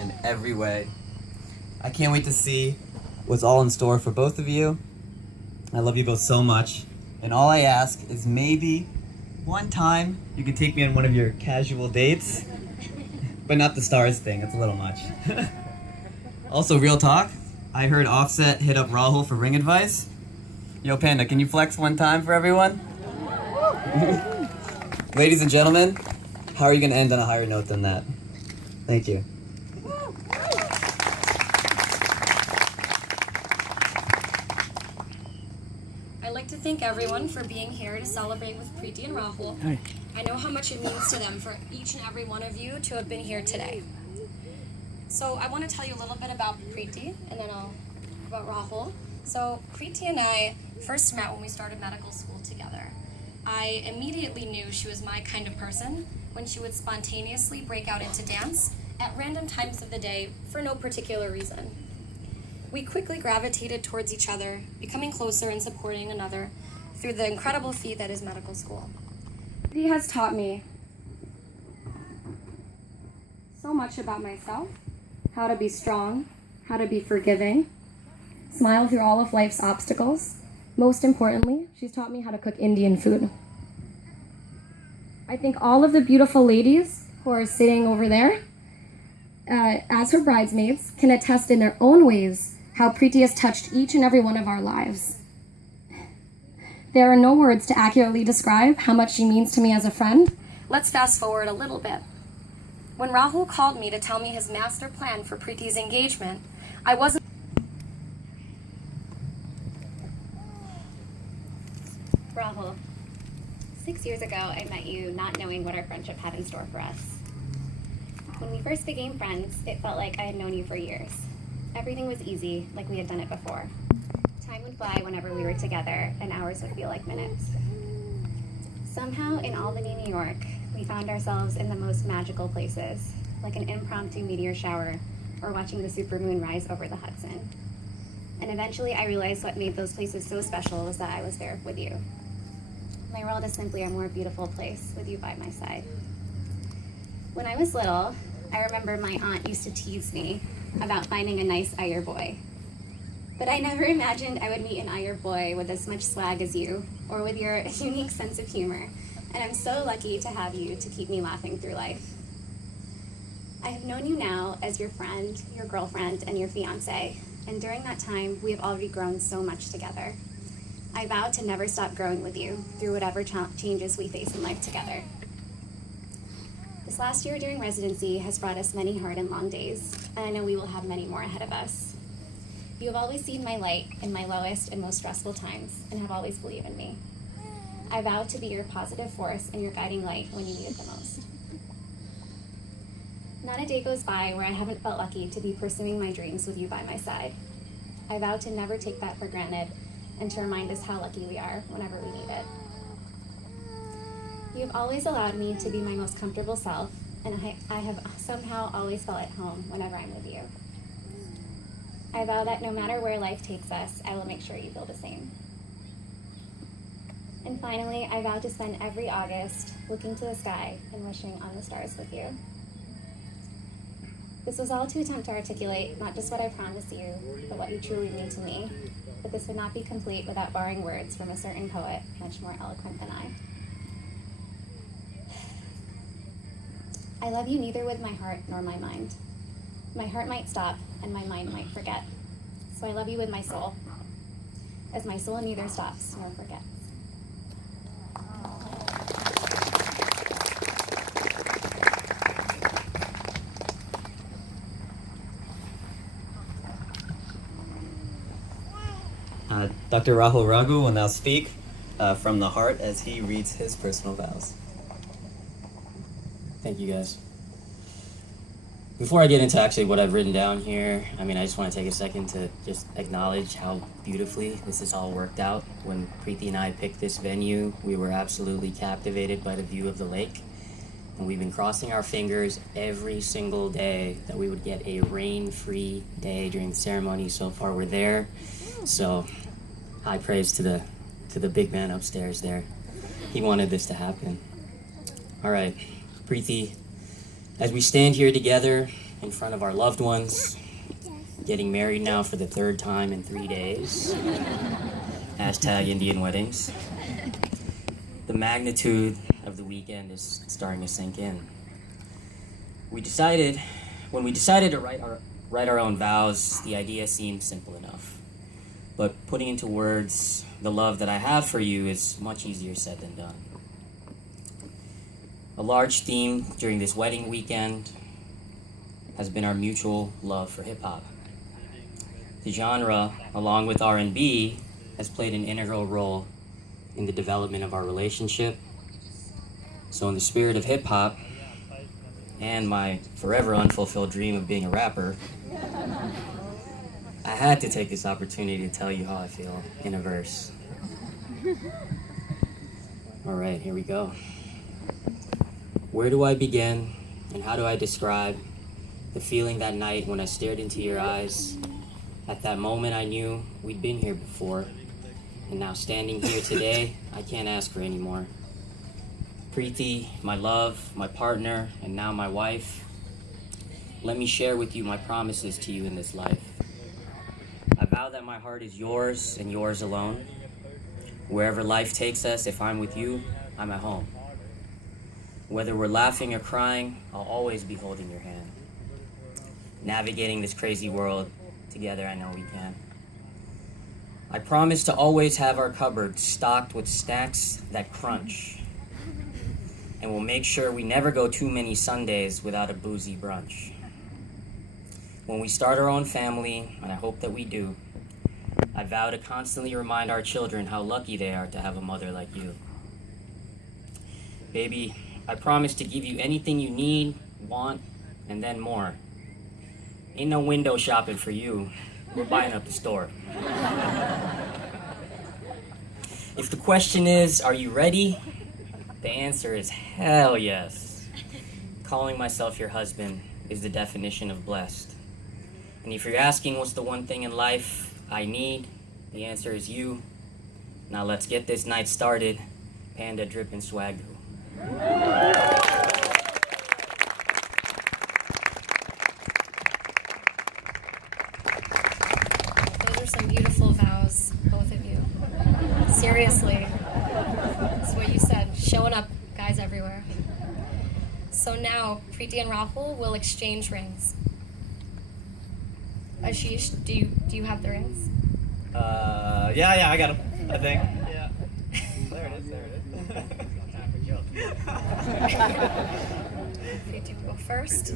in every way. I can't wait to see what's all in store for both of you. I love you both so much. And all I ask is maybe one time you could take me on one of your casual dates, but not the stars thing, it's a little much. Also, real talk, I heard Offset hit up Rahul for ring advice. Yo, Panda, can you flex one time for everyone? Ladies and gentlemen, how are you going to end on a higher note than that? Thank you. I'd like to thank everyone for being here to celebrate with Preeti and Rahul. Hi. I know how much it means to them for each and every one of you to have been here today. So I want to tell you a little bit about Preeti and then about Rahul. So Preeti and I first met when we started medical school together. I immediately knew she was my kind of person when she would spontaneously break out into dance at random times of the day for no particular reason. We quickly gravitated towards each other, becoming closer and supporting another through the incredible feat that is medical school. He has taught me so much about myself, how to be strong, how to be forgiving, smile through all of life's obstacles. Most importantly, she's taught me how to cook Indian food. I think all of the beautiful ladies who are sitting over there as her bridesmaids can attest in their own ways how Preeti has touched each and every one of our lives. There are no words to accurately describe how much she means to me as a friend. Let's fast forward a little bit. When Rahul called me to tell me his master plan for Preeti's engagement, I wasn't... Rahul, 6 years ago I met you not knowing what our friendship had in store for us. When we first became friends, it felt like I had known you for years. Everything was easy, like we had done it before. Time would fly whenever we were together, and hours would feel like minutes. Somehow, in Albany, New York, we found ourselves in the most magical places, like an impromptu meteor shower, or watching the supermoon rise over the Hudson. And eventually I realized what made those places so special was that I was there with you. My world is simply a more beautiful place with you by my side. When I was little, I remember my aunt used to tease me about finding a nice Iyer boy. But I never imagined I would meet an Iyer boy with as much swag as you, or with your unique sense of humor, and I'm so lucky to have you to keep me laughing through life. I have known you now as your friend, your girlfriend, and your fiancé, and during that time, we have already grown so much together. I vow to never stop growing with you through whatever changes we face in life together. This last year during residency has brought us many hard and long days, and I know we will have many more ahead of us. You have always seen my light in my lowest and most stressful times, and have always believed in me. I vow to be your positive force and your guiding light when you need it the most. Not a day goes by where I haven't felt lucky to be pursuing my dreams with you by my side. I vow to never take that for granted, and to remind us how lucky we are whenever we need it. You have always allowed me to be my most comfortable self, and I have somehow always felt at home whenever I'm with you. I vow that no matter where life takes us, I will make sure you feel the same. And finally, I vow to spend every August looking to the sky and wishing on the stars with you. This was all to attempt to articulate not just what I promise you, but what you truly mean to me. But this would not be complete without borrowing words from a certain poet much more eloquent than I. I love you neither with my heart nor my mind. My heart might stop and my mind might forget. So I love you with my soul, as my soul neither stops nor forgets. Dr. Rahul Raghu will now speak from the heart as he reads his personal vows. Thank you, guys. Before I get into actually what I've written down here, I just want to take a second to just acknowledge how beautifully this has all worked out. When Preeti and I picked this venue, we were absolutely captivated by the view of the lake. And we've been crossing our fingers every single day that we would get a rain-free day during the ceremony. So far, we're there. So, high praise to the big man upstairs there. He wanted this to happen. All right, Preeti, as we stand here together, in front of our loved ones, getting married now for the third time in 3 days. Hashtag Indian weddings. The magnitude of the weekend is starting to sink in. When we decided to write our own vows, the idea seemed simple enough. But putting into words the love that I have for you is much easier said than done. A large theme during this wedding weekend has been our mutual love for hip-hop. The genre, along with R&B, has played an integral role in the development of our relationship. So in the spirit of hip-hop and my forever unfulfilled dream of being a rapper, I had to take this opportunity to tell you how I feel in a verse. All right, here we go. Where do I begin and how do I describe the feeling that night when I stared into your eyes? At that moment I knew we'd been here before, and now standing here today, I can't ask for any more. Preeti, my love, my partner, and now my wife, let me share with you my promises to you in this life. I vow that my heart is yours and yours alone. Wherever life takes us, if I'm with you, I'm at home. Whether we're laughing or crying, I'll always be holding your hand. Navigating this crazy world together, I know we can. I promise to always have our cupboard stocked with snacks that crunch. And we'll make sure we never go too many Sundays without a boozy brunch. When we start our own family, and I hope that we do, I vow to constantly remind our children how lucky they are to have a mother like you. Baby, I promise to give you anything you need, want, and then more. Ain't no window shopping for you. We're buying up the store. If the question is, are you ready? The answer is hell yes. Calling myself your husband is the definition of blessed. And if you're asking what's the one thing in life I need, the answer is you. Now let's get this night started. Panda drip and swag. Those are some beautiful vows, both of you. Seriously. That's what you said. Showing up, guys everywhere. So now, Preeti and Rahul will exchange rings. Ashish, do you have the rings? Yeah, I got him, I think. Yeah. There it is. Preeti will go first.